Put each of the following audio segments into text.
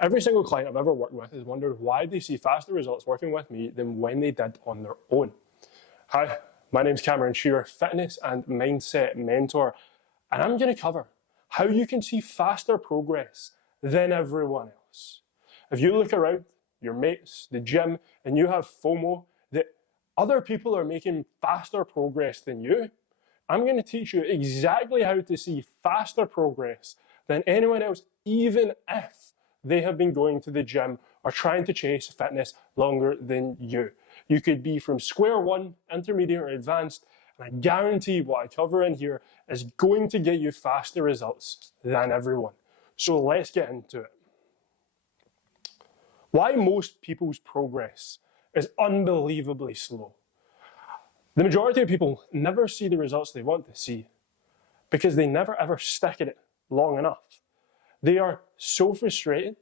Every single client I've ever worked with has wondered why they see faster results working with me than when they did on their own. Hi, my name's Cameron Shearer, fitness and mindset mentor, and I'm going to cover how you can see faster progress than everyone else. If you look around your mates, the gym, and you have FOMO that other people are making faster progress than you, I'm going to teach you exactly how to see faster progress than anyone else, even if they have been going to the gym or trying to chase fitness longer than you. You could be from square one, intermediate, or advanced, and I guarantee what I cover in here is going to get you faster results than everyone. So let's get into it. Why most people's progress is unbelievably slow. The majority of people never see the results they want to see because they never ever stick at it long enough. They are so frustrated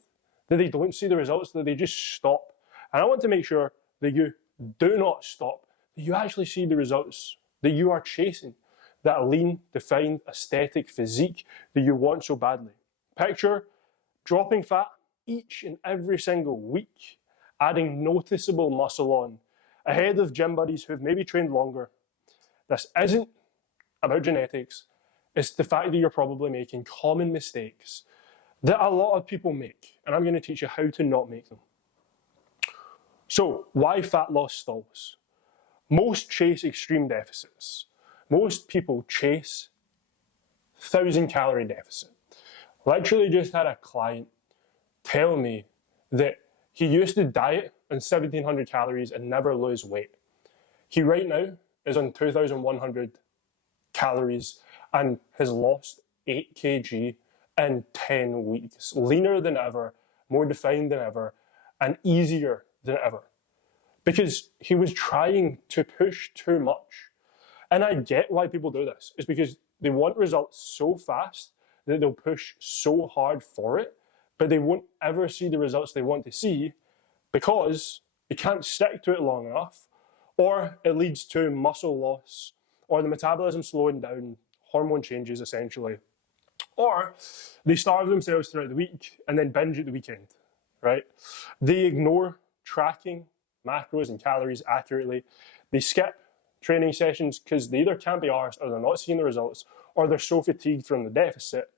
that they don't see the results that they just stop. And I want to make sure that you do not stop, that you actually see the results that you are chasing, that lean, defined, aesthetic physique that you want so badly. Picture dropping fat each and every single week, adding noticeable muscle on, ahead of gym buddies who've maybe trained longer. This isn't about genetics, it's the fact that you're probably making common mistakes that a lot of people make, and I'm going to teach you how to not make them. So, why fat loss stalls? Most chase extreme deficits. Most people chase 1,000 calorie deficit. Literally just had a client tell me that he used to diet on 1,700 calories and never lose weight. He right now is on 2,100 calories and has lost 8 kg in 10 weeks. Leaner than ever, more defined than ever, and easier than ever. Because he was trying to push too much. And I get why people do this. It's because they want results so fast that they'll push so hard for it, but they won't ever see the results they want to see because they can't stick to it long enough, or it leads to muscle loss, or the metabolism slowing down, hormone changes essentially, or they starve themselves throughout the week and then binge at the weekend, right? They ignore tracking macros and calories accurately. They skip training sessions because they either can't be arsed or they're not seeing the results, or they're so fatigued from the deficit.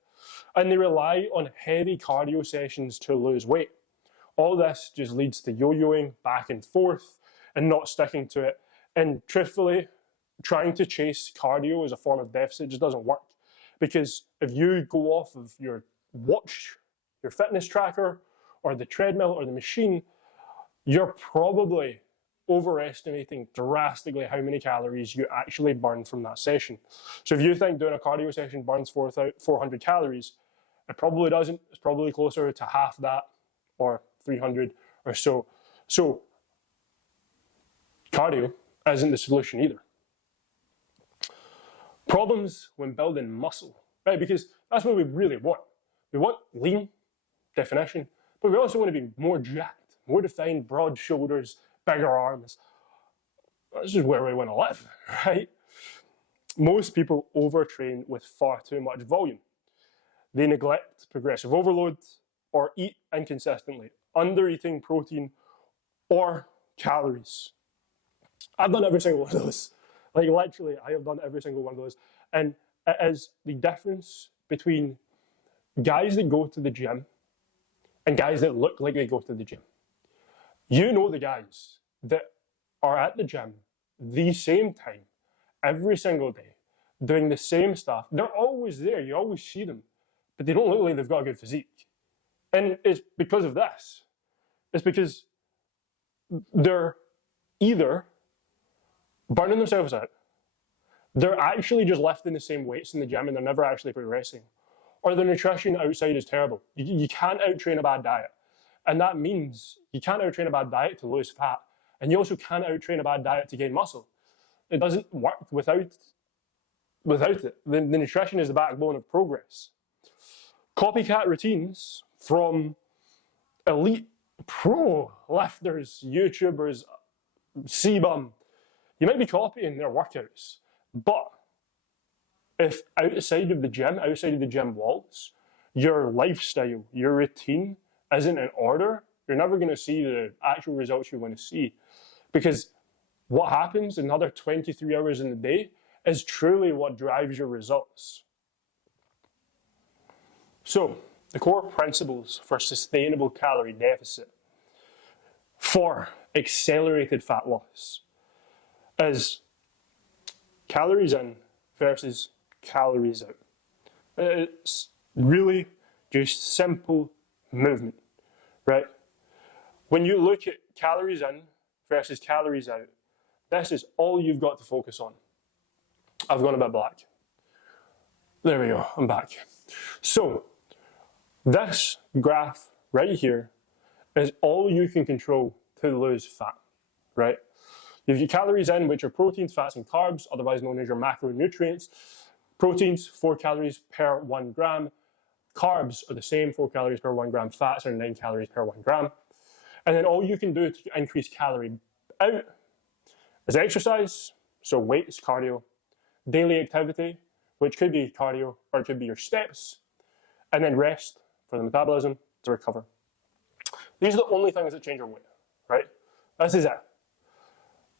And they rely on heavy cardio sessions to lose weight. All this just leads to yo-yoing back and forth and not sticking to it. And truthfully, trying to chase cardio as a form of deficit just doesn't work. Because if you go off of your watch, your fitness tracker, or the treadmill or the machine, you're probably overestimating drastically how many calories you actually burn from that session. So if you think doing a cardio session burns 400 calories, it probably doesn't. It's probably closer to half that, or 300 or so. So cardio isn't the solution either. Problems when building muscle, right? Because that's what we really want. We want lean, definition, but we also want to be more jacked, more defined, broad shoulders, bigger arms. This is where we want to live, right? Most people overtrain with far too much volume. They neglect progressive overload or eat inconsistently, under-eating protein or calories. I've done every single one of those. Like literally, I have done every single one of those. And it is the difference between guys that go to the gym and guys that look like they go to the gym. You know the guys that are at the gym the same time, every single day, doing the same stuff. They're always there, you always see them, but they don't look like they've got a good physique. And it's because of this. It's because they're either burning themselves out, they're actually just lifting the same weights in the gym and they're never actually progressing, or their nutrition outside is terrible. You can't outtrain a bad diet. And that means you can't outtrain a bad diet to lose fat. And you also can't outtrain a bad diet to gain muscle. It doesn't work without it. The nutrition is the backbone of progress. Copycat routines from elite pro lifters, YouTubers, CBum. You might be copying their workouts, but if outside of the gym walls, your lifestyle, your routine isn't in order, you're never going to see the actual results you want to see. Because what happens in another 23 hours in the day is truly what drives your results. So, the core principles for sustainable calorie deficit for accelerated fat loss is calories in versus calories out. It's really just simple movement, right? When you look at calories in versus calories out, this is all you've got to focus on. I've gone a bit black. There we go, I'm back. So, this graph right here is all you can control to lose fat, right? You have your calories in, which are proteins, fats, and carbs, otherwise known as your macronutrients. Proteins, 4 calories per 1 gram. Carbs are the same, 4 calories per 1 gram. Fats are 9 calories per 1 gram. And then all you can do to increase calorie out is exercise, so weights, cardio, daily activity, which could be cardio or it could be your steps, and then rest for the metabolism to recover. These are the only things that change your weight, right? This is it.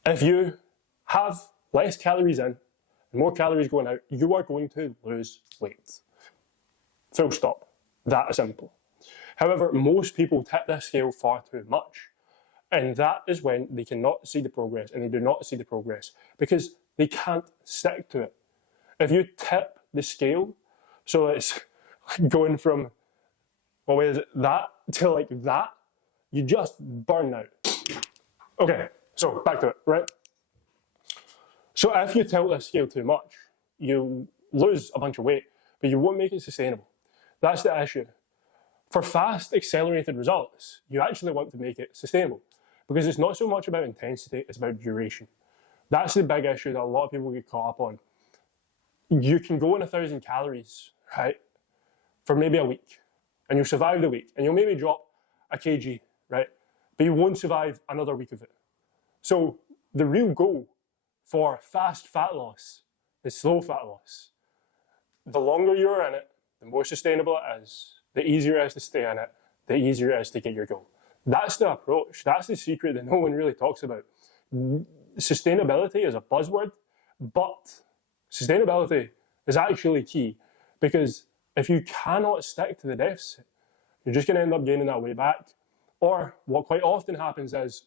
If you have less calories in and more calories going out, you are going to lose weight. Full stop. That simple. However, most people tip this scale far too much. And that is when they cannot see the progress, and they do not see the progress because they can't stick to it. If you tip the scale, so it's going from, what is it, that to like that, you just burn out. Okay, so back to it, right? So if you tilt this scale too much, you lose a bunch of weight, but you won't make it sustainable. That's the issue. For fast, accelerated results, you actually want to make it sustainable because it's not so much about intensity, it's about duration. That's the big issue that a lot of people get caught up on. You can go on 1,000 calories, right, for maybe a week, and you'll survive the week, and you'll maybe drop a kg, right, but you won't survive another week of it. So the real goal for fast fat loss is slow fat loss. The longer you're in it, the more sustainable it is, the easier it is to stay in it, the easier it is to get your goal. That's the approach. That's the secret that no one really talks about. Sustainability is a buzzword, but sustainability is actually key because if you cannot stick to the deficit, you're just going to end up gaining that weight back. Or what quite often happens is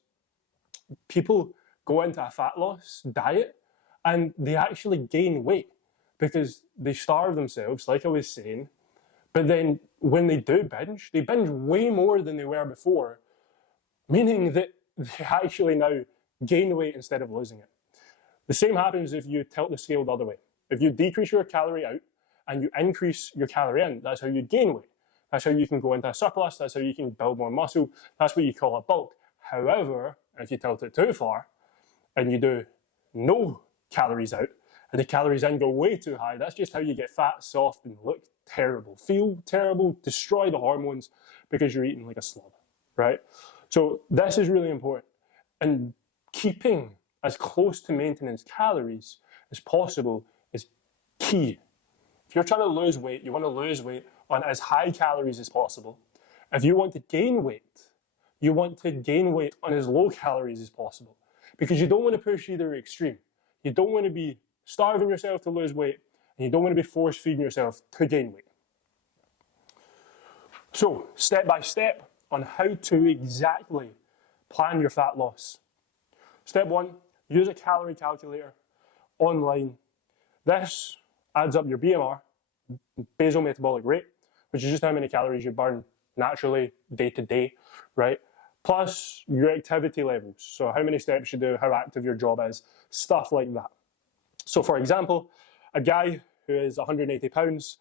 people go into a fat loss diet and they actually gain weight because they starve themselves, like I was saying, but then when they do binge, they binge way more than they were before, meaning that they actually now gain weight instead of losing it. The same happens if you tilt the scale the other way. If you decrease your calorie out and you increase your calorie in, that's how you gain weight. That's how you can go into a surplus, that's how you can build more muscle, that's what you call a bulk. However, if you tilt it too far and you do no calories out and the calories in go way too high, that's just how you get fat, soft, and look terrible, feel terrible, destroy the hormones because you're eating like a slob, right? So this is really important. And keeping as close to maintenance calories as possible is key. If you're trying to lose weight, you want to lose weight on as high calories as possible. If you want to gain weight, you want to gain weight on as low calories as possible because you don't want to push either extreme. You don't want to be starving yourself to lose weight and you don't want to be force feeding yourself to gain weight. So, step by step on how to exactly plan your fat loss. Step 1, use a calorie calculator online. This adds up your BMR, basal metabolic rate, which is just how many calories you burn naturally day to day, right? Plus your activity levels, so how many steps you do, how active your job is, stuff like that. So for example, a guy who is 180 pounds,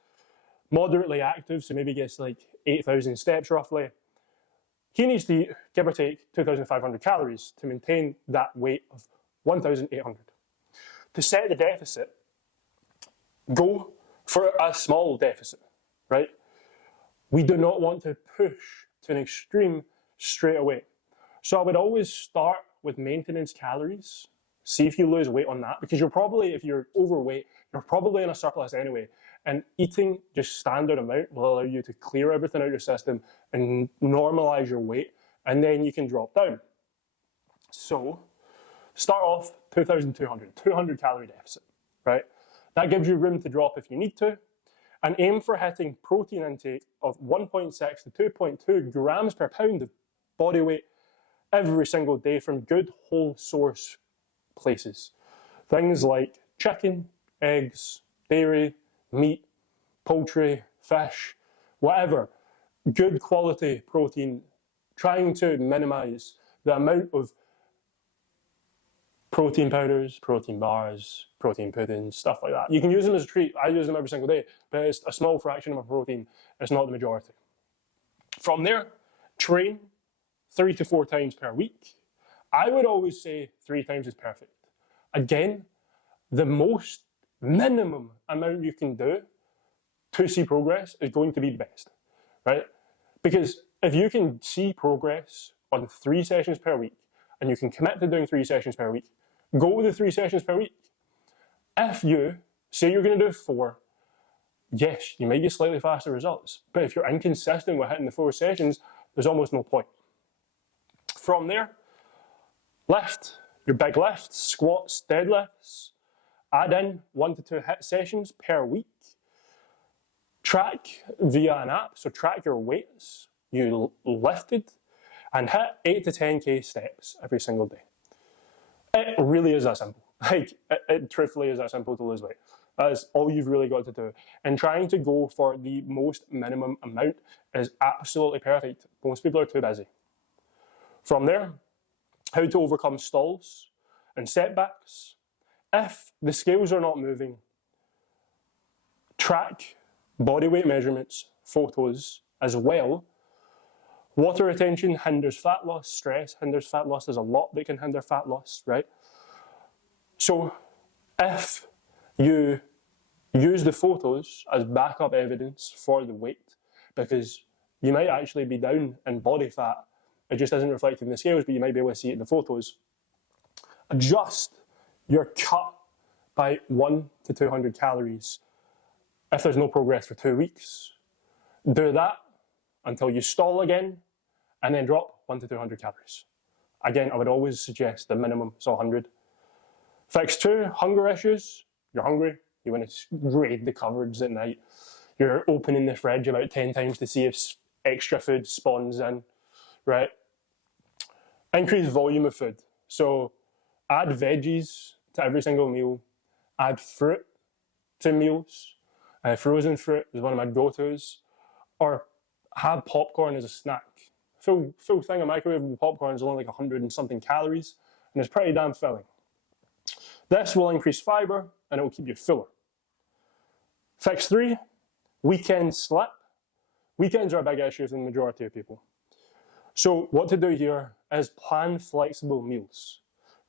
moderately active, so maybe gets like 8,000 steps roughly, he needs to eat, give or take, 2,500 calories to maintain that weight of 1,800. To set the deficit, go for a small deficit, right? We do not want to push to an extreme straight away. So I would always start with maintenance calories, see if you lose weight on that, because you're probably, if you're overweight, you're probably in a surplus anyway, and eating just standard amount will allow you to clear everything out of your system and normalize your weight, and then you can drop down. So start off 200 calorie deficit, right? That gives you room to drop if you need to, and aim for hitting protein intake of 1.6 to 2.2 grams per pound of body weight every single day from good whole source places. Things like chicken, eggs, dairy, meat, poultry, fish, whatever. Good quality protein, trying to minimize the amount of protein powders, protein bars, protein puddings, stuff like that. You can use them as a treat. I use them every single day, but it's a small fraction of a protein. It's not the majority. From there, train 3 to 4 times per week. I would always say 3 times is perfect. Again, the most minimum amount you can do to see progress is going to be the best, right? Because if you can see progress on 3 sessions per week, and you can commit to doing 3 sessions per week, go with the 3 sessions per week. If you say you're going to do 4, yes, you might get slightly faster results, but if you're inconsistent with hitting the 4 sessions, there's almost no point. From there, lift, your big lifts, squats, deadlifts, add in 1 to 2 hit sessions per week. Track via an app, so track your weights you lifted, and hit 8 to 10k steps every single day. It really is that simple. It truthfully is that simple to lose weight. That is all you've really got to do. And trying to go for the most minimum amount is absolutely perfect. Most people are too busy. From there, how to overcome stalls and setbacks. If the scales are not moving, track body weight measurements, photos as well. Water retention hinders fat loss, stress hinders fat loss. There's a lot that can hinder fat loss, right? So if you use the photos as backup evidence for the weight, because you might actually be down in body fat, it just isn't reflected in the scales, but you might be able to see it in the photos. Adjust your cut by 1 to 200 calories if there's no progress for 2 weeks. Do that until you stall again, and then drop 1 to 200 calories. Again, I would always suggest the minimum is 100. Fix 2, hunger issues. You're hungry, you want to raid the cupboards at night. You're opening the fridge about 10 times to see if extra food spawns in, right? Increase volume of food. So add veggies to every single meal. Add fruit to meals. Frozen fruit is one of my go-tos. Or have popcorn as a snack. Full thing of microwavable popcorn is only like 100 and something calories, and it's pretty damn filling. This will increase fiber, and it will keep you fuller. Fix 3, weekend slip. Weekends are a big issue for the majority of people. So what to do here is plan flexible meals,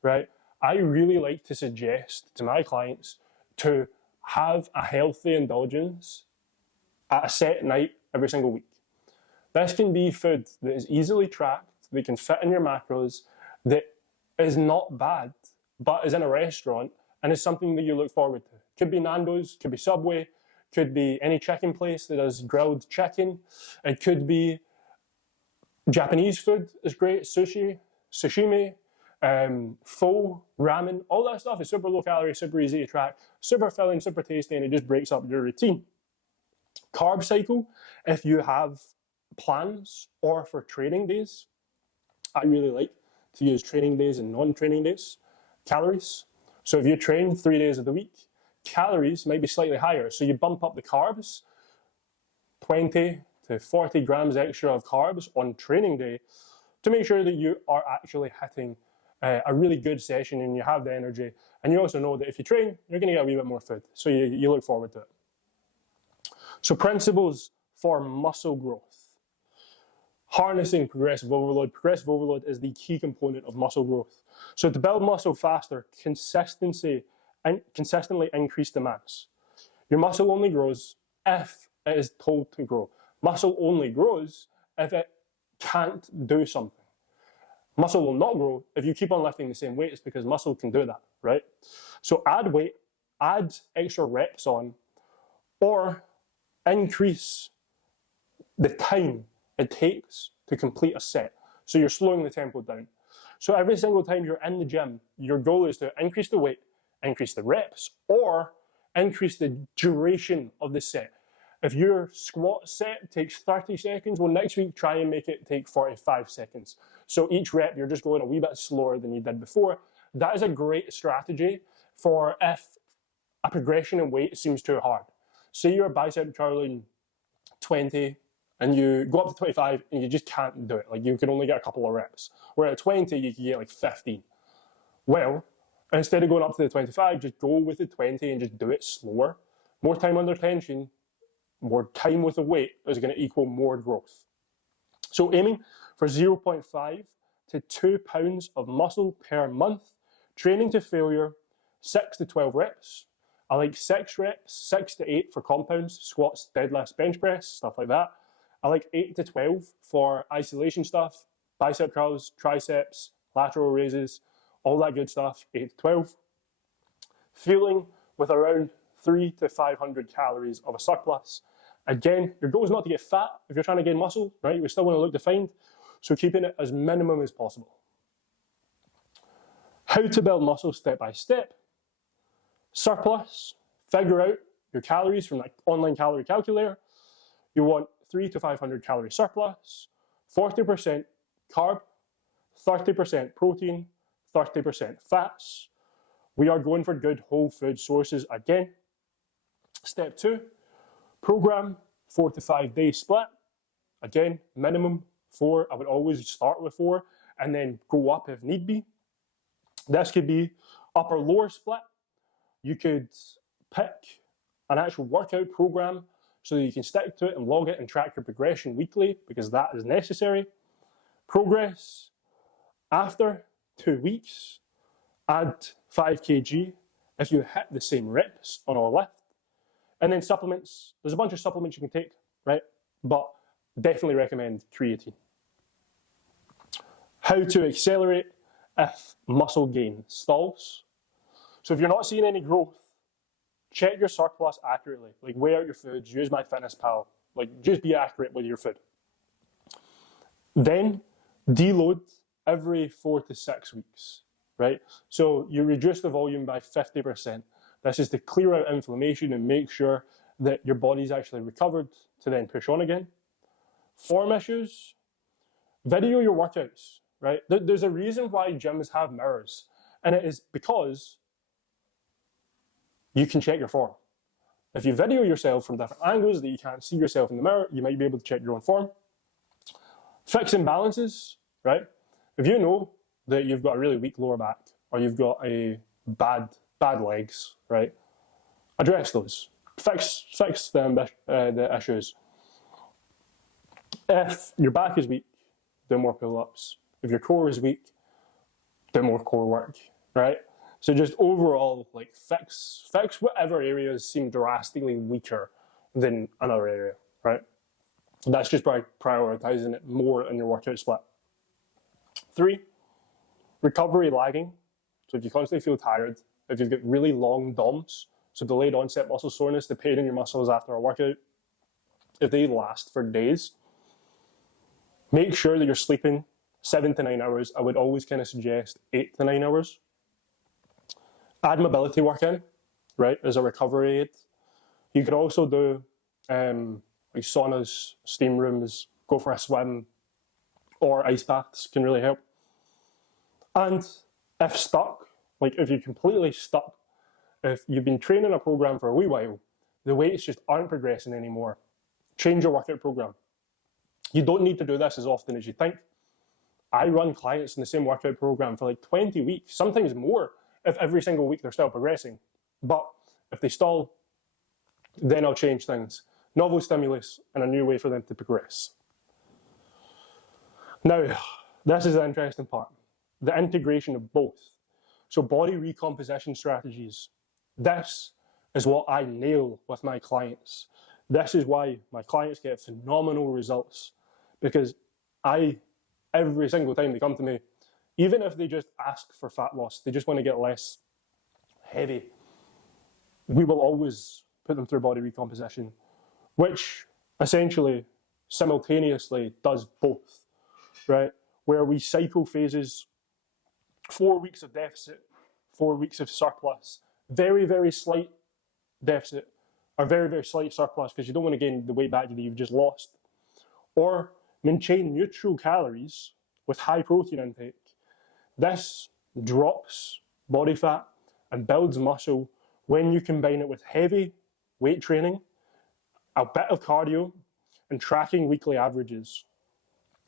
right? I really like to suggest to my clients to have a healthy indulgence at a set night every single week. This can be food that is easily tracked, that can fit in your macros, that is not bad, but is in a restaurant and is something that you look forward to. Could be Nando's, could be Subway, could be any chicken place that does grilled chicken. It could be Japanese food is great, sushi, sashimi, pho, ramen, all that stuff is super low calorie, super easy to track, super filling, super tasty, and it just breaks up your routine. Carb cycle, if you have plans or for training days, I really like to use training days and non-training days. Calories. So if you train 3 days of the week, calories might be slightly higher. So you bump up the carbs, 20 to 40 grams extra of carbs on training day to make sure that you are actually hitting a really good session and you have the energy. And you also know that if you train, you're going to get a wee bit more food. So you look forward to it. So principles for muscle growth. Harnessing progressive overload. Progressive overload is the key component of muscle growth. So to build muscle faster, consistently increase the mass. Your muscle only grows if it is told to grow. Muscle only grows if it can't do something. Muscle will not grow if you keep on lifting the same weights because muscle can do that, right? So add weight, add extra reps on, or increase the time it takes to complete a set. So you're slowing the tempo down. So every single time you're in the gym, your goal is to increase the weight, increase the reps, or increase the duration of the set. If your squat set takes 30 seconds, well, next week try and make it take 45 seconds. So each rep, you're just going a wee bit slower than you did before. That is a great strategy for if a progression in weight seems too hard. Say you're bicep curling 20 and you go up to 25 and you just can't do it. Like you can only get a couple of reps. Where at 20, you can get like 15. Well, instead of going up to the 25, just go with the 20 and just do it slower. More time under tension, more time with the weight is going to equal more growth. So aiming for 0.5 to 2 pounds of muscle per month, training to failure, 6 to 12 reps. I like 6 reps, 6 to 8 for compounds, squats, deadlifts, bench press, stuff like that. I like 8 to 12 for isolation stuff, bicep curls, triceps, lateral raises, all that good stuff, 8 to 12. Fueling with around 300 to 500 calories of a surplus. Again, your goal is not to get fat if you're trying to gain muscle, right? We still want to look defined, so keeping it as minimum as possible. How to build muscle step by step. Surplus, figure out your calories from that online calorie calculator. You want 300 to 500 calorie surplus, 40% carb, 30% protein, 30% fats. We are going for good whole food sources again. Step 2, program 4 to 5 day split. Again, minimum 4. I would always start with 4 and then go up if need be. This could be upper lower split. You could pick an actual workout program so that you can stick to it and log it and track your progression weekly because that is necessary. Progress after 2 weeks, add 5 kg if you hit the same reps on a lift. And then supplements. There's a bunch of supplements you can take, right? But definitely recommend creatine. How to accelerate if muscle gain stalls. So if you're not seeing any growth, check your surplus accurately. Like weigh out your foods, use MyFitnessPal. Like just be accurate with your food. Then deload every 4 to 6 weeks, right? So you reduce the volume by 50%. This is to clear out inflammation and make sure that your body's actually recovered to then push on again. Form issues, video your workouts, right? There's a reason why gyms have mirrors, and it is because you can check your form. If you video yourself from different angles that you can't see yourself in the mirror, you might be able to check your own form. Fix imbalances, right? If you know that you've got a really weak lower back or you've got a bad legs, right? Address those. Fix the issues. If your back is weak, do more pull-ups. If your core is weak, do more core work, right? So just overall, like fix whatever areas seem drastically weaker than another area, right? That's just by prioritizing it more in your workout split. 3, recovery lagging. So if you constantly feel tired, if you've got really long DOMs, so delayed onset muscle soreness, the pain in your muscles after a workout, if they last for days, make sure that you're sleeping 7 to 9 hours. I would always kind of suggest 8 to 9 hours. Add mobility work in, right, as a recovery aid. You could also do like saunas, steam rooms, go for a swim, or ice baths can really help. And if stuck, like if you're completely stuck, if you've been training a program for a wee while, the weights just aren't progressing anymore, change your workout program. You don't need to do this as often as you think. I run clients in the same workout program for like 20 weeks, sometimes more, if every single week they're still progressing. But if they stall, then I'll change things. Novel stimulus and a new way for them to progress. Now, this is the interesting part. The integration of both. So body recomposition strategies. This is what I nail with my clients. This is why my clients get phenomenal results, because every single time they come to me, even if they just ask for fat loss, they just want to get less heavy, we will always put them through body recomposition, which essentially simultaneously does both, right? Where we cycle phases, 4 weeks of deficit, 4 weeks of surplus, very, very slight deficit, or very, very slight surplus, because you don't want to gain the weight back that you've just lost. Or maintain neutral calories with high protein intake. This drops body fat and builds muscle when you combine it with heavy weight training, a bit of cardio, and tracking weekly averages.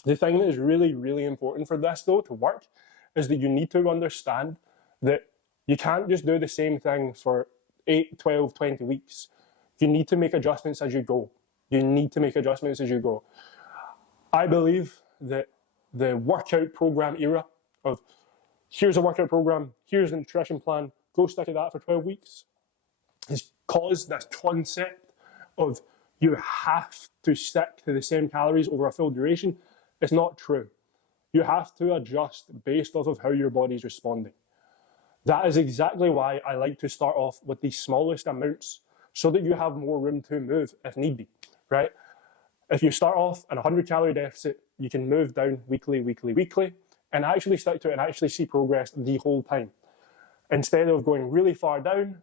The thing that is really, really important for this, though, to work, is that you need to understand that you can't just do the same thing for 8, 12, 20 weeks. You need to make adjustments as you go. You need to make adjustments as you go. I believe that the workout program era of here's a workout program, here's the nutrition plan, go stick at that for 12 weeks, has caused this concept of you have to stick to the same calories over a full duration. It's not true. You have to adjust based off of how your body's responding. That is exactly why I like to start off with the smallest amounts so that you have more room to move if need be, right? If you start off in a 100 calorie deficit, you can move down weekly, and actually stick to it and actually see progress the whole time. Instead of going really far down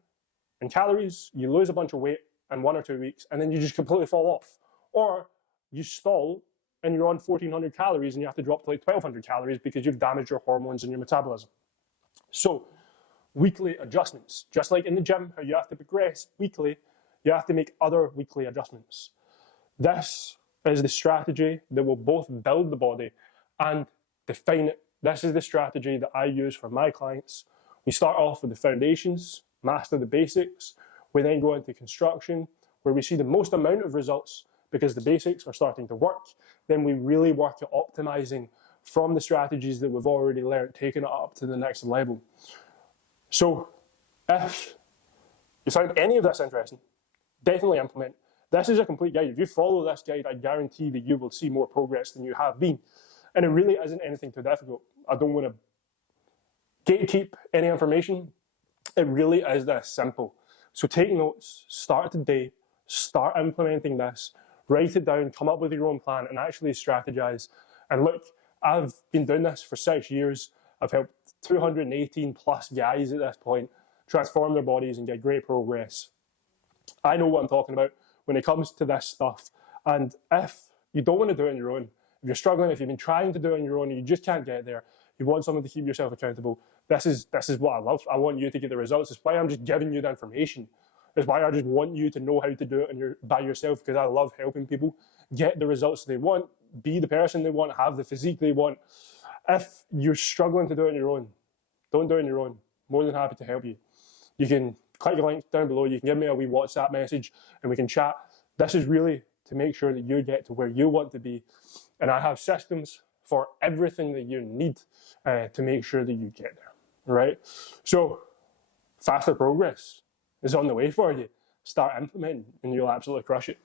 in calories, you lose a bunch of weight in 1 or 2 weeks, and then you just completely fall off. Or you stall and you're on 1,400 calories and you have to drop to like 1,200 calories because you've damaged your hormones and your metabolism. So, weekly adjustments. Just like in the gym, how you have to progress weekly, you have to make other weekly adjustments. This is the strategy that will both build the body and define it. This is the strategy that I use for my clients. We start off with the foundations, master the basics. We then go into construction, where we see the most amount of results because the basics are starting to work. Then we really work at optimizing from the strategies that we've already learned, taking it up to the next level. So if you found any of this interesting, definitely implement. This is a complete guide. If you follow this guide, I guarantee that you will see more progress than you have been. And it really isn't anything too difficult. I don't want to gatekeep any information. It really is this simple. So take notes, start today, start implementing this, write it down, come up with your own plan, and actually strategize. And look, I've been doing this for 6 years. I've helped 218 plus guys at this point transform their bodies and get great progress. I know what I'm talking about when it comes to this stuff. And if you don't want to do it on your own, if you're struggling, if you've been trying to do it on your own and you just can't get there, you want someone to keep yourself accountable, this is what I love. I want you to get the results. It's why I'm just giving you the information. It's why I just want you to know how to do it by yourself, because I love helping people get the results they want, be the person they want, have the physique they want. If you're struggling to do it on your own, don't do it on your own. More than happy to help you. You can click the link down below. You can give me a wee WhatsApp message and we can chat. This is really to make sure that you get to where you want to be. And I have systems for everything that you need to make sure that you get there, right? So faster progress is on the way for you. Start implementing and you'll absolutely crush it.